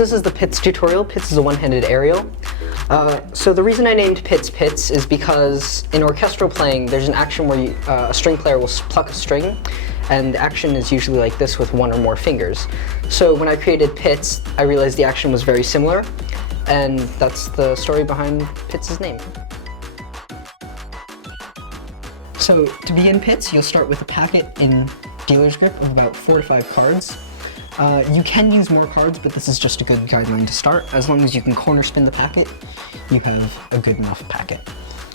So this is the Pizz tutorial. Pizz is a one-handed aerial. So the reason I named Pizz is because in orchestral playing, there's an action where a string player will pluck a string, and the action is usually like this with one or more fingers. So when I created Pizz, I realized the action was very similar, and that's the story behind Pizz's name. So to begin Pizz, you'll start with a packet in dealer's grip of about 4 to 5 cards. You can use more cards, but this is just a good guideline to start. As long as you can corner spin the packet, you have a good enough packet.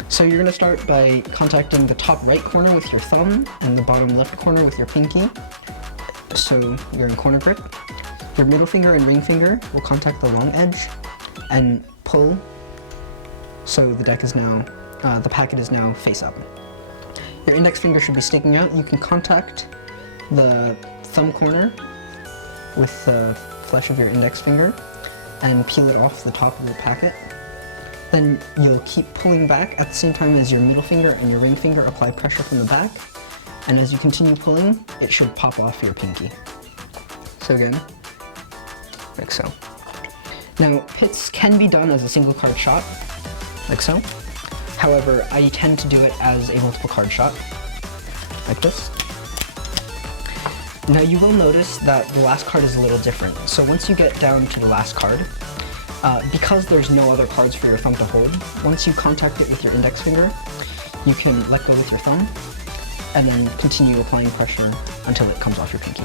So you're going to start by contacting the top right corner with your thumb and the bottom left corner with your pinky. So you're in corner grip. Your middle finger and ring finger will contact the long edge and pull. So the deck is now, the packet is now face up. Your index finger should be sticking out. You can contact the thumb corner with the flesh of your index finger and peel it off the top of the packet. Then you'll keep pulling back at the same time as your middle finger and your ring finger apply pressure from the back. And as you continue pulling, it should pop off your pinky. So again, like so. Now, Pizz can be done as a single card shot, like so. However, I tend to do it as a multiple card shot, like this. Now you will notice that the last card is a little different. So once you get down to the last card, because there's no other cards for your thumb to hold, once you contact it with your index finger, you can let go with your thumb and then continue applying pressure until it comes off your pinky.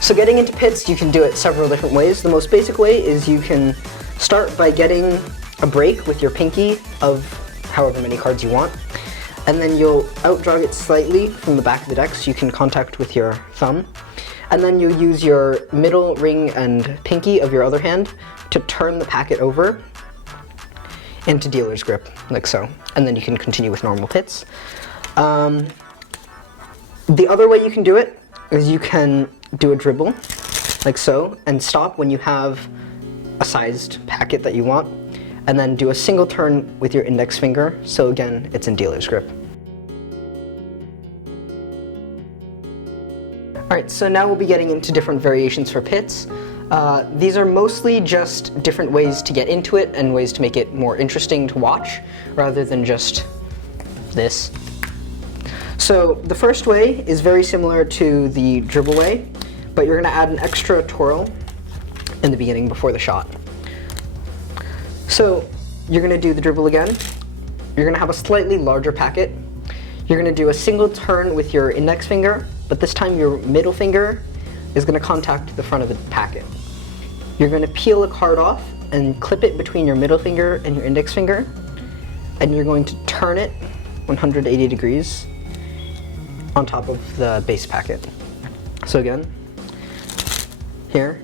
So getting into Pizz, you can do it several different ways. The most basic way is you can start by getting a break with your pinky of however many cards you want. And then you'll outdraw it slightly from the back of the deck so you can contact with your thumb. And then you'll use your middle ring and pinky of your other hand to turn the packet over into dealer's grip, like so. And then you can continue with normal Pizz. The other way you can do it is you can do a dribble, like so, and stop when you have a sized packet that you want. And then do a single turn with your index finger, so again, it's in dealer's grip. Alright, so now we'll be getting into different variations for Pizz. These are mostly just different ways to get into it and ways to make it more interesting to watch, rather than just this. So the first way is very similar to the dribble way, but you're going to add an extra twirl in the beginning before the shot. So you're going to do the dribble again. You're going to have a slightly larger packet. You're going to do a single turn with your index finger, but this time your middle finger is going to contact the front of the packet. You're going to peel a card off and clip it between your middle finger and your index finger, and you're going to turn it 180 degrees on top of the base packet. So again, here,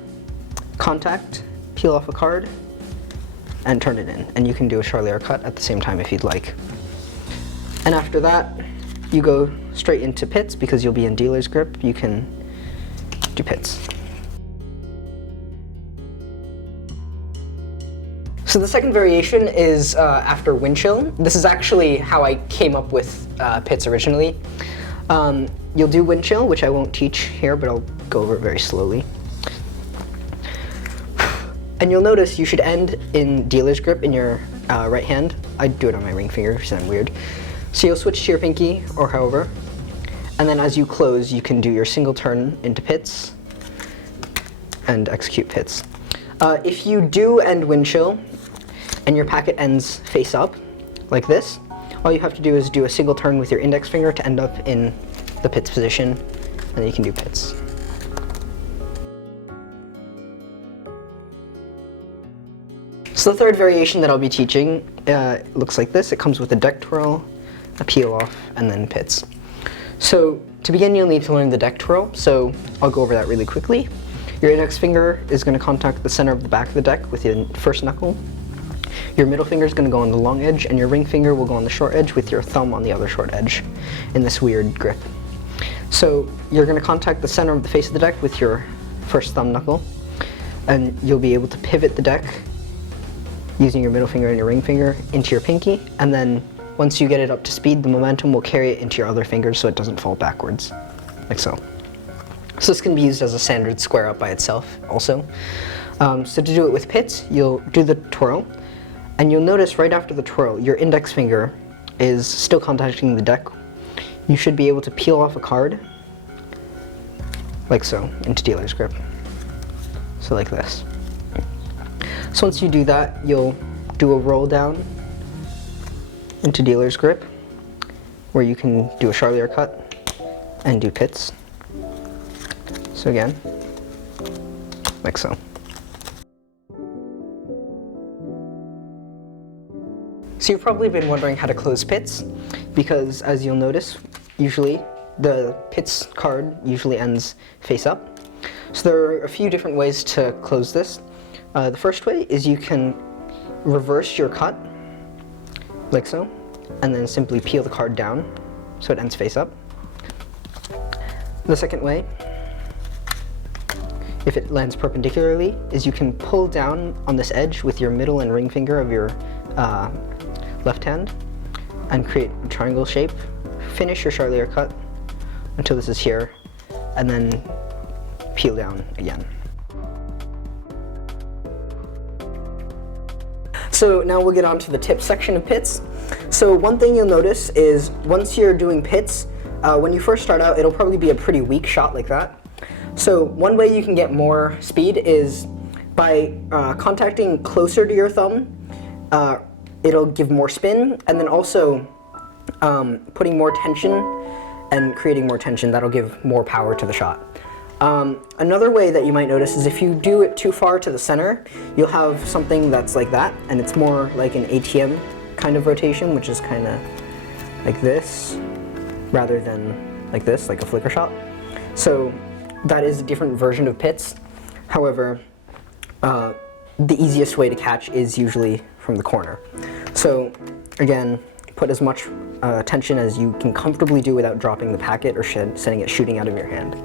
contact, peel off a card, and turn it in. And you can do a Charlier cut at the same time if you'd like. And after that, you go straight into Pizz because you'll be in dealer's grip. You can do Pizz. So the second variation is after wind chill. This is actually how I came up with Pizz originally. You'll do wind chill, which I won't teach here, but I'll go over it very slowly. And you'll notice you should end in dealer's grip in your right hand. I do it on my ring finger because I'm weird. So you'll switch to your pinky or however, and then as you close, you can do your single turn into Pizz and execute Pizz. If you do end wind chill and your packet ends face up, like this, all you have to do is do a single turn with your index finger to end up in the Pizz position, and then you can do Pizz. So the third variation that I'll be teaching looks like this. It comes with a deck twirl, a peel off, and then Pizz. So to begin, you'll need to learn the deck twirl, so I'll go over that really quickly. Your index finger is going to contact the center of the back of the deck with your first knuckle. Your middle finger is going to go on the long edge, and your ring finger will go on the short edge with your thumb on the other short edge in this weird grip. So you're going to contact the center of the face of the deck with your first thumb knuckle, and you'll be able to pivot the deck using your middle finger and your ring finger into your pinky, and then once you get it up to speed, the momentum will carry it into your other fingers so it doesn't fall backwards, like so. So this can be used as a standard square up by itself also. So to do it with pits, you'll do the twirl, and you'll notice right after the twirl, your index finger is still contacting the deck. You should be able to peel off a card, like so, into dealer's grip. So like this. So once you do that, you'll do a roll down into dealer's grip, where you can do a Charlier cut and do pits. So again, like so. So you've probably been wondering how to close pits, because as you'll notice, usually the pits card usually ends face up. So there are a few different ways to close this. The first way is you can reverse your cut, like so, and then simply peel the card down so it ends face up. The second way, if it lands perpendicularly, is you can pull down on this edge with your middle and ring finger of your left hand and create a triangle shape. Finish your Charlier cut until this is here, and then peel down again. So now we'll get on to the tip section of pits. So one thing you'll notice is once you're doing pits, when you first start out, it'll probably be a pretty weak shot like that. So one way you can get more speed is by contacting closer to your thumb. It'll give more spin, and then also putting more tension and creating more tension, that'll give more power to the shot. Another way that you might notice is if you do it too far to the center, you'll have something that's like that, and it's more like an ATM kind of rotation, which is kind of like this, rather than like this, like a flicker shot. So that is a different version of pits. However, the easiest way to catch is usually from the corner. So again, put as much tension as you can comfortably do without dropping the packet or sending it shooting out of your hand.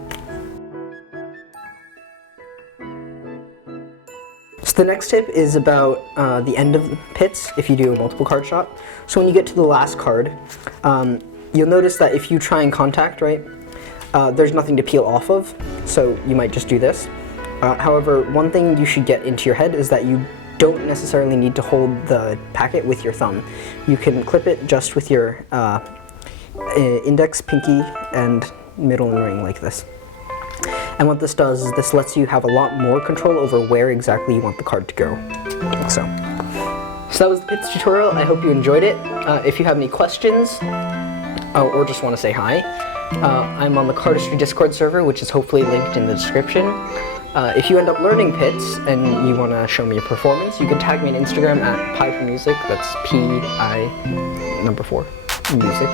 So the next tip is about the end of the pits if you do a multiple card shot. So when you get to the last card, you'll notice that if you try and contact, right, there's nothing to peel off of, so you might just do this. However, one thing you should get into your head is that you don't necessarily need to hold the packet with your thumb. You can clip it just with your index, pinky, and middle and ring like this. And what this does is this lets you have a lot more control over where exactly you want the card to go, like so. So that was the pits tutorial. I hope you enjoyed it. If you have any questions, or just want to say hi, I'm on the Cardistry Discord server, which is hopefully linked in the description. If you end up learning pits and you want to show me a performance, you can tag me on Instagram at Pi4Music. That's P-I-4 music.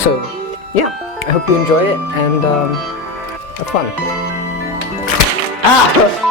So yeah, I hope you enjoy it and have fun. Ah!